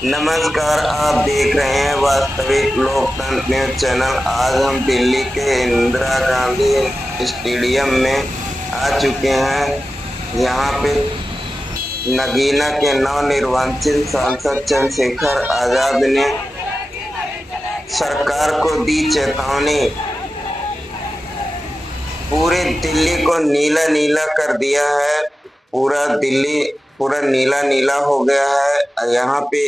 नमस्कार, आप देख रहे हैं वास्तविक लोकतंत्र न्यूज चैनल। आज हम दिल्ली के इंदिरा गांधी स्टेडियम में आ चुके हैं। यहाँ पे नगीना के नवनिर्वाचित सांसद चंद्रशेखर आजाद ने सरकार को दी चेतावनी। पूरे दिल्ली को नीला नीला कर दिया है। पूरा दिल्ली पूरा नीला नीला हो गया है। यहाँ पे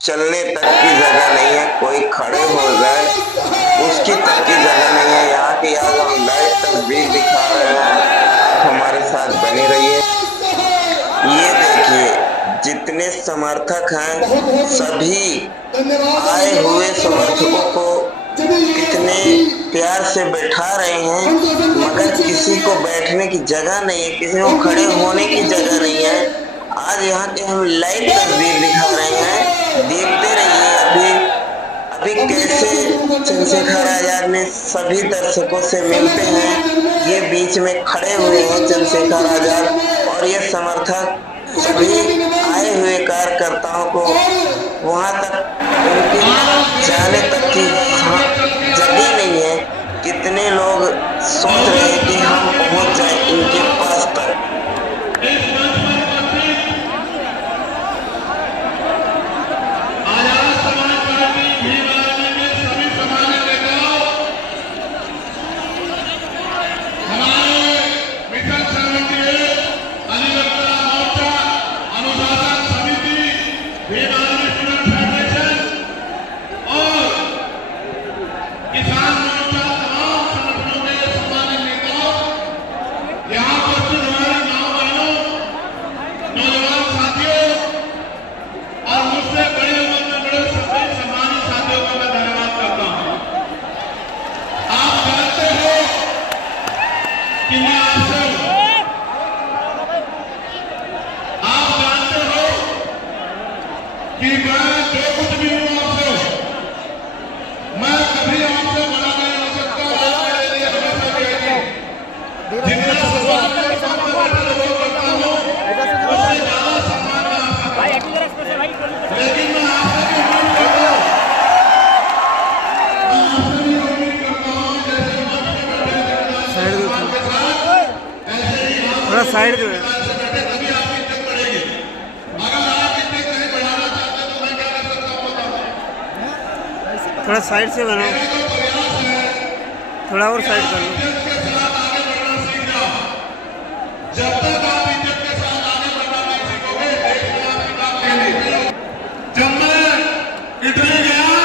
चलने तक की जगह नहीं है, कोई खड़े हो जाए उसकी तक की जगह नहीं है। यहाँ की आज हम लाइव तस्वीर दिखा रहे हैं, हमारे साथ बने रहिए। ये देखिए, जितने समर्थक हैं सभी आए हुए समर्थकों को कितने प्यार से बैठा रहे हैं, मगर किसी को बैठने की जगह नहीं है, किसी को खड़े होने की जगह नहीं है। आज यहाँ के हम लाइव तस्वीर दिखा रहे हैं, देखते रहिए। अभी कैसे चंद्रशेखर आजाद ने सभी दर्शकों से मिलते हैं। ये बीच में खड़े हुए हैं चंद्रशेखर आजाद और ये समर्थक सभी आए हुए कार्यकर्ताओं को वहां तक उनके जाने तक की जगह नहीं है। कितने लोग सोच रहे हैं कि हम पहुंच जाए इनके पास तक। कि मैं जो कुछ भी हूं आपसे, मैं कभी आपसे बड़ा नहीं हो सकता। मेरे लिए हमेशा कहती जितना सम्मान मैं सामने बैठे लोगों करता हूं, उससे ज्यादा सम्मान मैं आपसे करता हूं। लेकिन मैं आपसे भी उम्मीद करता हूं, जैसे मंच पे बैठे सम्मान के साथ ऐसे ही थोड़ा साइड दो। थोड़ा साइड से बनाओ, थोड़ा और साइड कर लो। जब तक आप इज्जत के साथ आगे बढ़ना नहीं सीखोगे, देश में आपकी बात नहीं। जब मैं इटली गया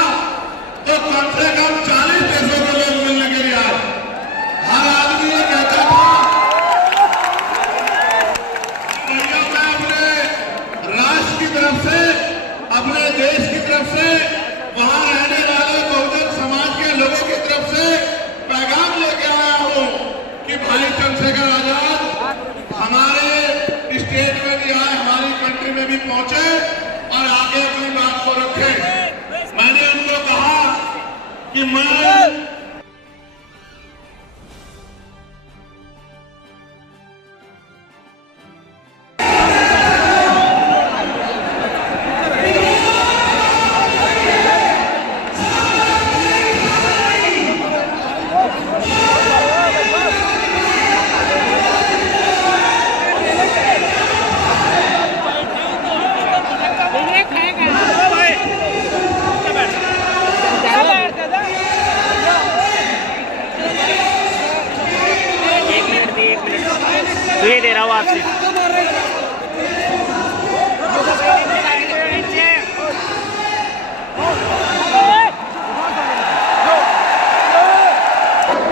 तो कम से कम 40 देशों के लोग मिलने के लिए आए। हर आदमी ये कहता था भैया मैं अपने राष्ट्र की तरफ से, अपने देश की तरफ से, वहां रहने वाले बहुजन समाज के लोगों की तरफ से पैगाम लेके आया हूं कि भाई चंद्रशेखर आजाद हमारे स्टेट में भी आए, हमारी कंट्री में भी पहुंचे और आगे अपनी बात को रखे। मैंने उनको कहा कि मैं ये दे रहा हूँ आपसे।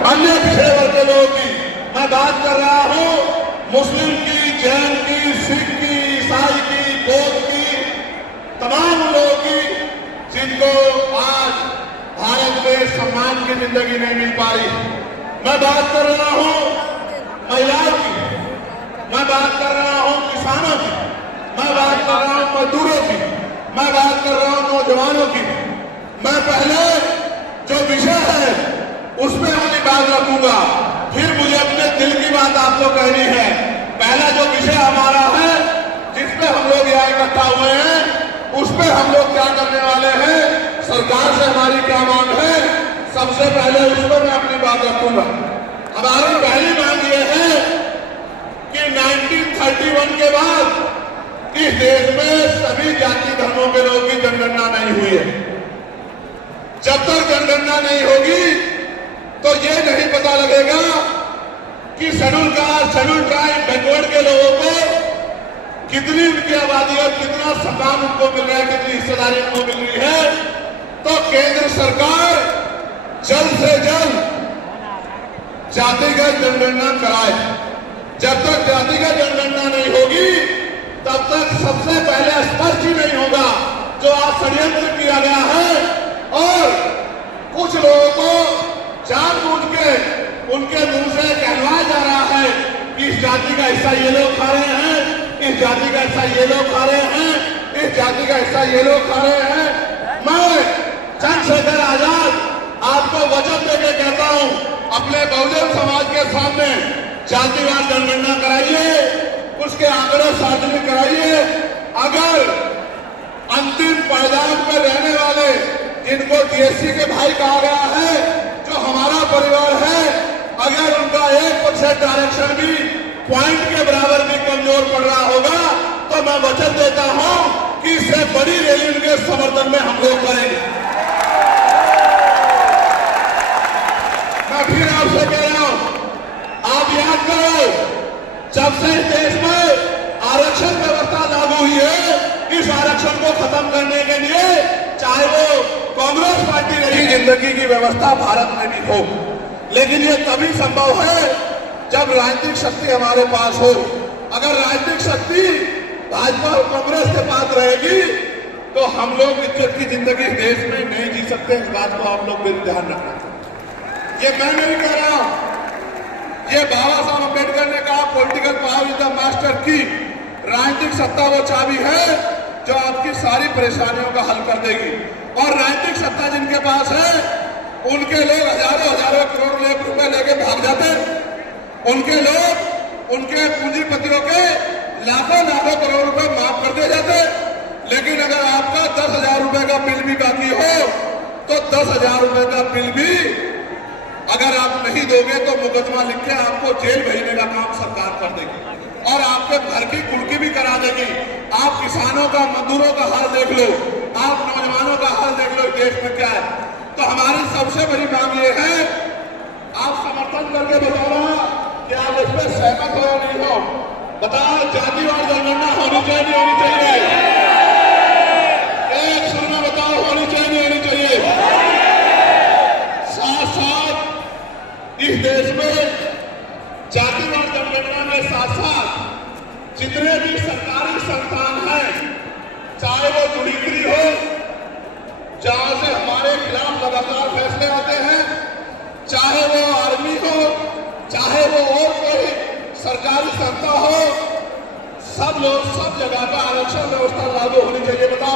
अन्य पिछड़े वर्ग के लोगों की मैं बात कर रहा हूं, मुस्लिम की, जैन की, सिख की, ईसाई की, बौद्ध की, तमाम लोगों की जिनको आज भारत में सम्मान की जिंदगी नहीं मिल पा रही। मैं बात कर रहा हूं महिलाओं की, मैं बात कर रहा हूं किसानों की, मैं बात कर रहा हूं मजदूरों की, मैं बात कर रहा हूं नौजवानों की। मैं पहले जो विषय है उसमें अपनी बात रखूंगा, फिर मुझे अपने दिल की बात आपको कहनी है। पहला जो विषय हमारा है जिसमें हम लोग यहाँ इकट्ठा हुए हैं उस पर हम लोग क्या करने वाले हैं, सरकार से हमारी क्या मांग है, सबसे पहले उस पर मैं अपनी बात रखूंगा। हमारी पहली मांग यह है कि 1931 के बाद इस देश में सभी जाति धर्मों के लोगों की जनगणना नहीं हुई है। जब तक जनगणना नहीं होगी तो ये नहीं पता लगेगा कि schedule caste, schedule tribe, backward के लोगों को कितनी उनकी आबादी और कितना सम्मान उनको मिल रहा है, कितनी हिस्सेदारी उनको मिल रही है। तो केंद्र सरकार जल्द से जल्द जातिगत जनगणना कराए। जब तक जातिगत जनगणना नहीं होगी तब तक सबसे पहले स्पष्ट ही नहीं होगा जो आज षड्यंत्र किया गया है और कुछ लोगों को जानबूझ के उनके मुंह से कहलवाया जा रहा है कि इस जाति का हिस्सा ये लोग खा रहे हैं, इस जाति का हिस्सा ये लोग खा रहे हैं, इस जाति का हिस्सा ये लोग खा रहे हैं। मैं चंद्रशेखर आजाद आपको वचन देकर कहता हूं, अपने बहुजन समाज के सामने जातिवार जनगणना कराइए, उसके आंकड़े सार्वजनिक कराइए। अगर अंतिम पायदान में रहने वाले जिनको डीएससी के भाई कहा गया है, जो हमारा परिवार है, अगर उनका 1% आरक्षण भी पॉइंट के बराबर भी कमजोर पड़ रहा होगा तो मैं वचन देता हूं कि इससे बड़ी रैली उनके समर्थन में हम लोग करेंगे। मैं फिर आपसे कह रहा हूं, आप याद करो, जब से इस देश में आरक्षण व्यवस्था लागू हुई है, इस आरक्षण को खत्म करने के लिए चाहे वो कांग्रेस पार्टी रही, जिंदगी की व्यवस्था भारत में भी हो, लेकिन ये तभी संभव है जब राजनीतिक शक्ति हमारे पास हो। अगर राजनीतिक शक्ति भाजपा और कांग्रेस के पास रहेगी तो हम लोग इज्जत की जिंदगी देश में नहीं जी सकते। इस बात को आप लोग भी ध्यान रखना। ये मैं नहीं कह रहा हूं, ये बाबा साहब अम्बेडकर ने कहा, political power is the master की। राजनीतिक सत्ता वो चाबी है जो आपकी सारी परेशानियों का हल कर देगी। और राजनीतिक सत्ता जिनके पास है उनके लोग हजारों हजारों करोड़ लाख रुपए लेके भाग जाते, उनके लोग उनके पूंजीपतियों के लाखों लाखों करोड़ रुपए माफ कर दिए जाते। लेकिन अगर आपका 10,000 रुपए का बिल भी बाकी हो तो 10,000 रुपए का बिल भी अगर आप नहीं दोगे तो मुकदमा लिख के आपको जेल भेजने का काम सरकार कर देगी और आपके घर की कुर्की भी करा देगी। आप किसानों का, मजदूरों का हाल देख लो, आप नौजवानों का हाल देख लो देश में क्या है। तो हमारी सबसे बड़ी मांग ये है, आप समर्थन करके बताओ कि आप इस पर सहमत हो या नहीं हो। बताओ, जातिवार जनगणना होनी चाहिए नहीं होनी चाहिए? एक सुर में बताओ, होनी चाहिए नहीं होनी चाहिए? साथ साथ इस देश में जातिवार जनगणना में साथ साथ जितने भी सरकारी संस्थान हैं, चाहे वो जुडिशरी हो जहां से हमारे खिलाफ लगातार फैसले आते हैं, चाहे वो आर्मी हो, चाहे वो और कोई सरकारी संस्था हो, सब लोग सब जगह पर आरक्षण व्यवस्था लागू होनी चाहिए। बताओ